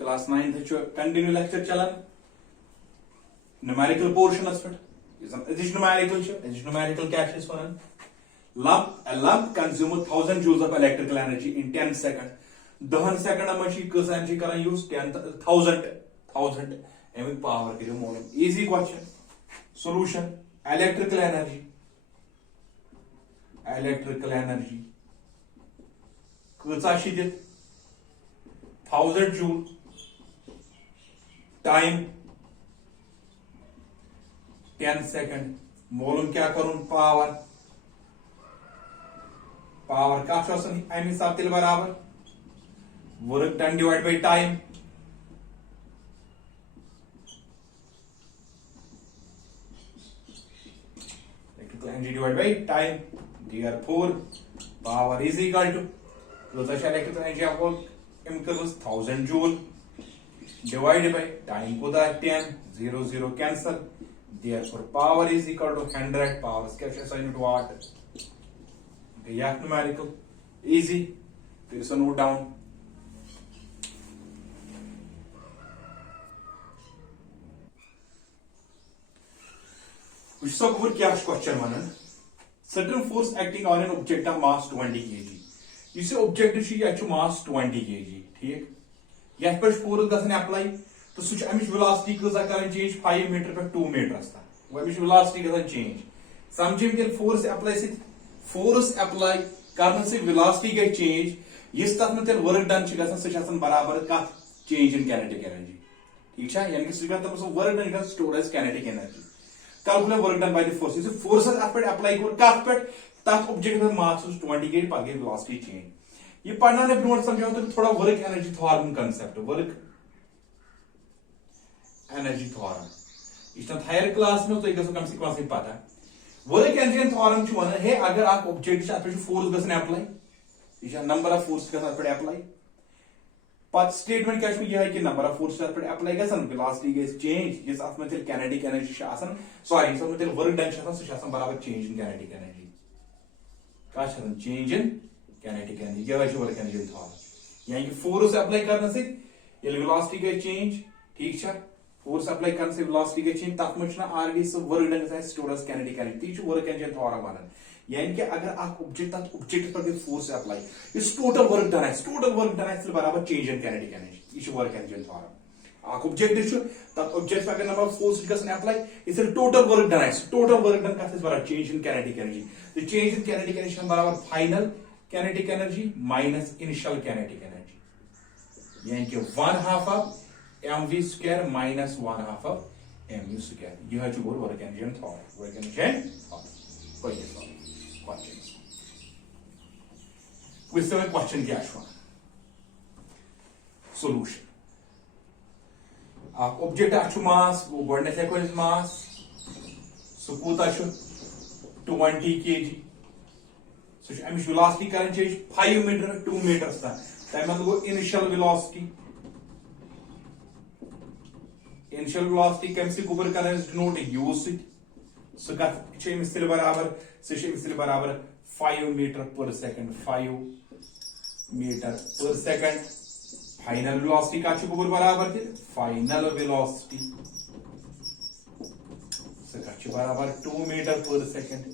Class 9th continue lecture चलान numerical पोर्शनस पे numerical क्या one lump consumes 1000 joules of electrical energy in 10 seconds 10 second में कस energy कर use 1000 Amik power करो मालूम easy question solution electrical energy कचा 1000 joule time 10 second मालूम क्या करूं पावर का अमे हिसाब तेल बराबर work done divide by time energy divide by time therefore power is equal to electrical energy आपको 1000 जूल डिवाइड बाय टाइम को 10 0 0 cancel therefore power is equal to 100 power क्या यूनिट वाट या न्यूमेरिकल इजी फिर से note down क्या question one certain force acting on an object of mass 20 kg इस object mass 20 kg ठीक ये force गसन अप्लाई तो सह वेलोसिटी कजा कर चेंज 5 मीटर पे 2 मीटर तक वेलोसिटी गसन चेंज समझे फोर्स अप्लाई करने से वेलोसिटी गई चेंज इस तथ में वर्क डन सह बराबर कत चेंज इन काइनेटिक एनर्जी ठीक है यानी कि work done store as kinetic energy calculate work done by the force अत पे अप्लाई कर कत पे तथ ऑब्जेक्ट मास 20 kg पे गई वेलोसिटी चेंज ये पढ़ना ब्रो समझाओ तो थोड़ा work energy theorem concept work energy theorem इस हायर क्लास में तो कम से कम पता वर्क एनर्जी थॉर्म वन है अगर आप ऑब्जेक्ट फोर्स गसन अप्लाई यह नंबर ऑफ फोर्स गसन पे अप्लाई पत स्टेटमेंट क्या यह कि नंबर ऑफ फोर्स पे अप्लाई गसन वेलोसिटी गई चेंज इस अत में काइनेटिक एनर्जी सॉरी इस वर्क डन सह बराबर चेंज इन काइनेटिक एनर्जी क्या चेंज इन काइनेटिक एनर्जी यह वर्क एनर्जी थॉर्म यानी कि फोर्स अप्लाई करने से वेलोसिटी गई चेंज ठीक है फोर्स अप्लाई करने से वेलोसिटी गई चेंज तथ में already so work done store as kinetic energy ती वर्क एनर्जी थॉर्म वन यानी कि अगर आप ऑब्जेक्ट पर गई फोर्स अप्लाई इस टोटल वर्क डन बराबर चेंज इन काइनेटिक एनर्जी यह work energy theorem object object अगर नंबर ऑफ फोर्स गसन अप्लाई इस टोटल वर्क डन कत बराबर चेंज इन काइनेटिक एनर्जी तो चेंज इन काइनेटिक एनर्जी बराबर final kinetic energy minus initial kinetic energy यानी कि 1/2 of mv square minus 1/2 of mu square यह work energy theorem work energy question क्या solution object mass mass सह कूता 20 kg अमिश velocity कर चेंज 5 मीटर 2 मीटर तक तमें गो इनिशियल वेलोसिटी कम से गुबर कर डिनोट यू सह बराबर 5 मीटर पर सेकंड 5 मीटर पर सेकंड फाइनल वेलोसिटी का गुबर बराबर फाइनल वेलोसिटी सह बराबर 2 मीटर पर सेकंड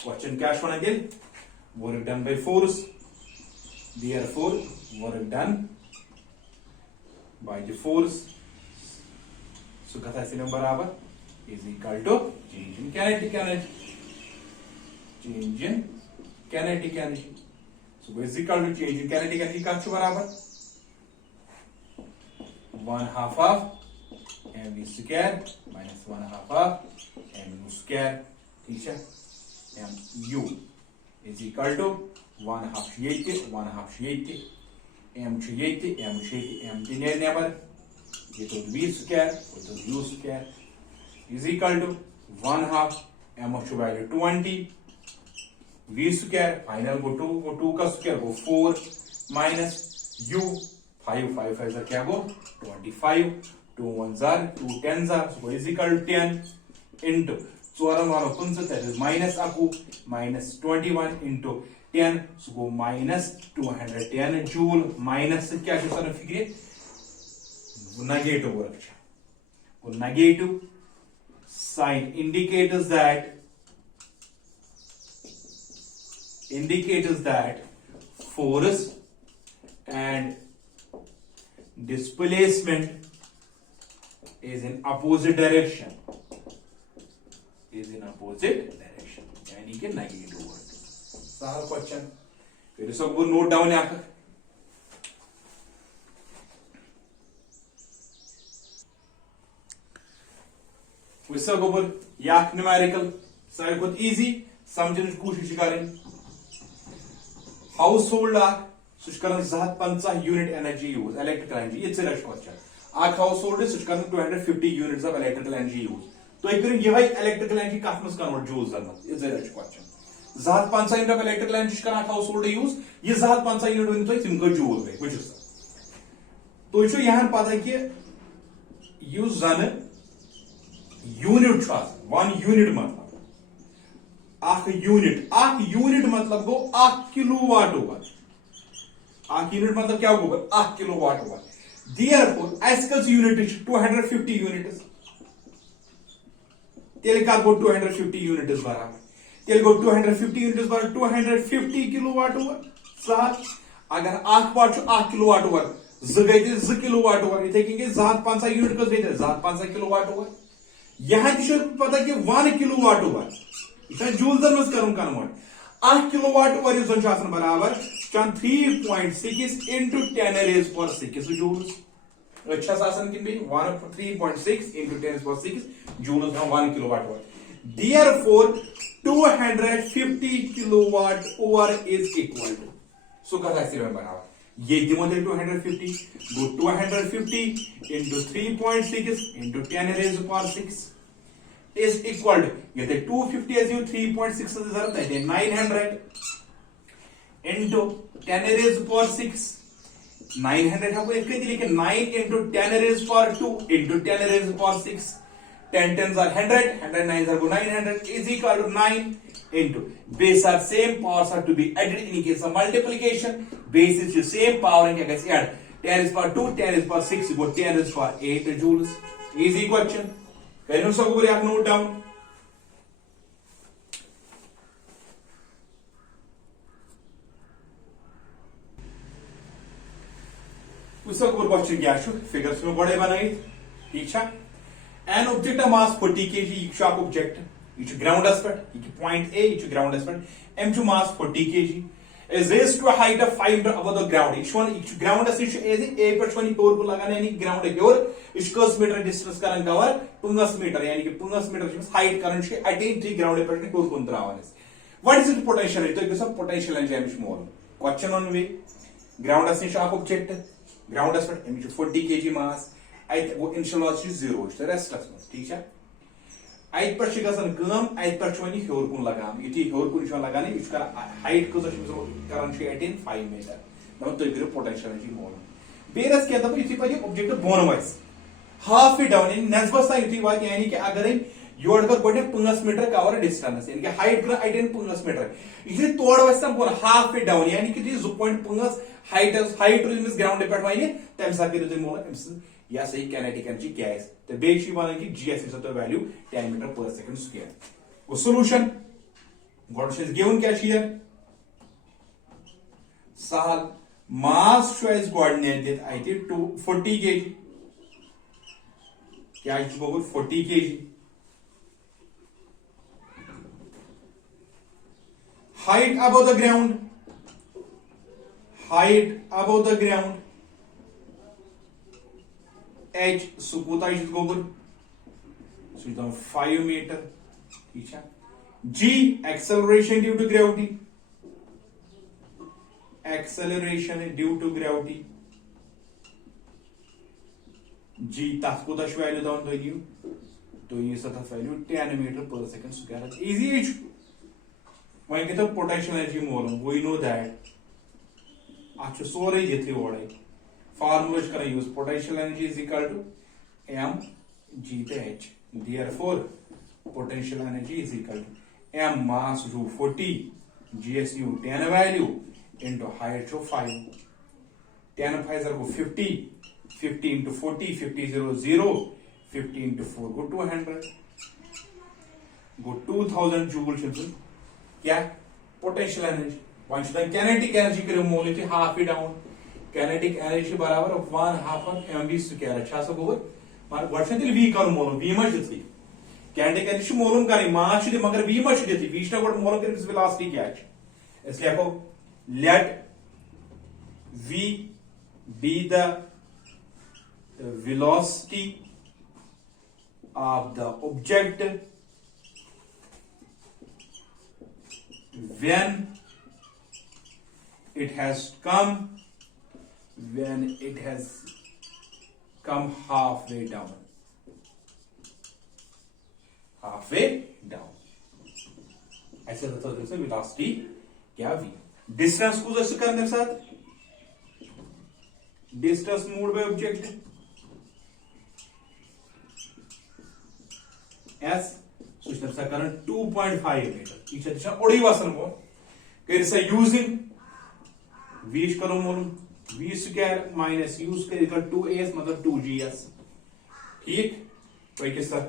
क्वेश्चन क्या work done by force therefore work done by the force so कथा बराबर is equal to change in kinetic energy so is equal to change in kinetic energy का बराबर 1/2 of mv square minus 1/2 of mu square ठीक है mu is equal to 1/2 1/2 m never ये तो v square और तो u square is equal to 1/2 m value 20 v square final गो 2 का स्क्वायर गो 4 माइनस u 5 5 5 क्या गो 25 2 1 jar 2 10 jar so is equal 10 into 4 वाला 15 that is minus aku minus 21 into 10 so go minus 210 joule minus क्या है sir फिक्र negative work go negative sign indicates that force and displacement is in opposite direction यानी कि negative word सही question फिर सब वो नोट डाउन या वैसा गोबर या न्यूमेरिकल सारे को इजी समझने की कोशिश करें हाउस होल्ड सह कर 250 unit energy use electrical energy ये क्वेश्चन हाउस होल्ड सह कर 250 units of electrical energy use तो करो यह इलेक्ट्रिकल एनर्जी कत मज कन्वर्ट जूल्स ये question 250 unit of electrical energy कर हाउस होल्ड यूज ये 250 यूनिट वन तुम गो जूल गई वो तो यहाँ पता कि जन यूनिट 1 यूनिट मतलब गो 1 किलोवाट ओवर 1 यूनिट मतलब क्या गो 1 kilowatt over therefore as unit 250 units तेल का गो 250 यूनिट्स बराबर तेल गो 250 यूनिट्स बराबर 250 किलोवाट ओवर सह अगर 1 वाट 1 किलोवाट ओवर गई 2 किलोवाट ओवर इथे कि 250 यूनिट कस गई 250 किलोवाट ओवर यहाँ पता कि 1 किलोवाट ओवर जूल्सन मज कर कन्वर्ट 1 किलोवाट ओवर बराबर 3.6 into 10 raised power 6 joules 3.6 into 10 raised power 6 joules 1 kilowatt hour therefore 250 kilowatt hour is equal to so कथा बराबर ये दिमो 250 go 250 into 3.6 into 10 raised power 6 is equal to ये 250 as you 3.6 is 900 into 10 raised power 6 900 है वो एक लेकिन 9 into 10 raised power 2 into 10 raised power 6 10 tens are 100 100 9s are 900 is equal to 9 into base are same powers are to be added in case of multiplication base is the same power and gets add 10 raised power 2 10 raised power 6 go 10 raised power 8 joules easy question can you so go note down question क्या figures में बड़े बनाई ठीक है an object mass 40 kg यह object यह grounds पे point A यह ग्राउंडस पे M mass 40 kg is raised to a height of 5 meter above the ground यह ग्राउंडस ए पे हेर को लगाना यानी ग्राउंड हेर यह कस मीटर डिस्टेंस कर कवर 5 मीटर यानी कि 5 मीटर हाइट कर अटेन थी ग्राउंड पे हेर कुन त्रावान व्हाट इज इट पोटेंशियल तो पोटेंशियल एनर्जी अमिश मोल क्वेश्चन वन वे ग्राउंडस निश ऑब्जेक्ट ग्राउंडस पे 40 kg मास वो इनिशियल मास 0 रेस्टस में ठीक है अत पे अत पे हेर कुन लगान यु हेर कुन लगान यह हाइट कस कर 5 मीटर तुम करो पोटेंशियल एनर्जी मोल बेस क्या दप यु पे ऑब्जेक्ट बोन वस हाफ फीट डाउन नस्बस तक यु वा यानी कि अगर योर कर गो 5 मीटर कवर डिस्टेंस यानी कि हाइट कर अटेन 5 मीटर यु तोड़ वस बोन हाफ फीट डाउन यानी कि 2.5 हाइट ग्राउंड पे वन तम सा करो तुम मोल यह सही काइनेटिक एनर्जी क्या तो बेस वन कि जी एस तो वैल्यू 10 मीटर पर सेकंड स्क्वायर वो सोल्यूशन गॉड गिवन क्या सहल मास गोडनेट दित 40 kg क्या 40 kg height above the ground h सुकूता गोबर 5 मीटर ठीक है g acceleration due to gravity g तथ कोता वैल्यू दान तो ये सतह वैल्यू 10 मीटर पर सेकंड स्क्वायर इजी वहीं कहते पोटेंशियल एनर्जी मोलम वी नो दैट अच्छे सोरे दिथे ओड़े फार्मूला कर use potential energy is equal to m g to h therefore potential energy is equal to m mass to 40 gsu 10 value into height to 5 10 5 go 50 50 into 40 50 0 0 50 into 4 go 200 go 2000 joule क्या potential energy one kinetic energy करो मोल half ही down kinetic energy बराबर 1/2 mv square अच्छा गो go we कर मोलूम we मा kinetic energy मोलूम कर मास मगर we मा दी we go मोलूम कर वेलोसिटी क्या लिखो late v be the velocity of the object when it has come halfway down ऐसे बताओ वेलोसिटी क्या v डिस्टेंस को जैसे करने साथ distance move by object s सुचना सा करंट 2.5 मीटर इच्छा दिशा ओडी वासन को कर सा यूजिंग v करो मोल v square minus u square equal 2s मतलब 2gs ठीक तो ये किसका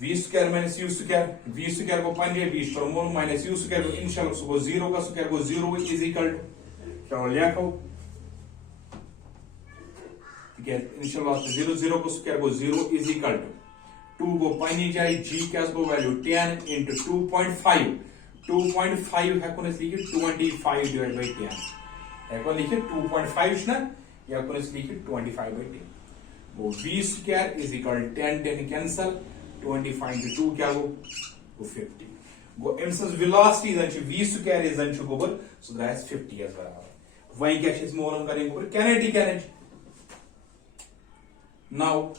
v square minus u square v square को 5 v करो मोल माइनस u स्क्वायर को इंशाल्लाह को 0 का स्क्वायर को 0 इज इक्वल टू चलो लिखो इंशाल्लाह 0 0 को स्क्वायर को 0 इज इक्वल टू 2 को पानी जाए g क्या को वैल्यू 10 into 2.5 2.5 है कौन सी लिखी 25 डिवाइड बाय 10 है कौन लिखी 2.5 ना या कौन सी लिखी 25 बाय 10 वो v square is equal 10 10 cancel 25 into 2 क्या वो 50 वो एमसस वेलोसिटी जन v स्क्वायर इज जन गोबर सो दैट इज 50 एज बराबर वहीं क्या इस मोलम करेंगे गोबर kinetic energy Now,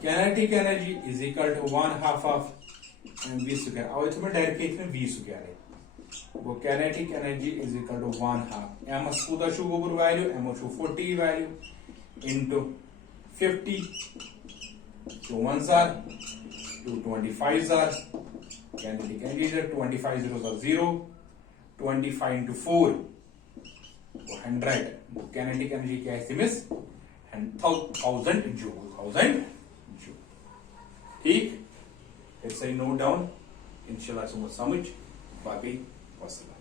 kinetic energy is equal to 1/2 of mv square. अब इसमें डायरेक्ट लिखने v square है. वो kinetic energy is equal to 1/2. m स्कूदा शू गोबर value m shoe 40 value into 50 2 1s are 2 25s are kinetic energy 25 zeros are 0 25 into 4 100 kinetic energy क्या है miss 1000 joule ठीक it's I note down इंशाल्लाह समझ बाकी वसल्लम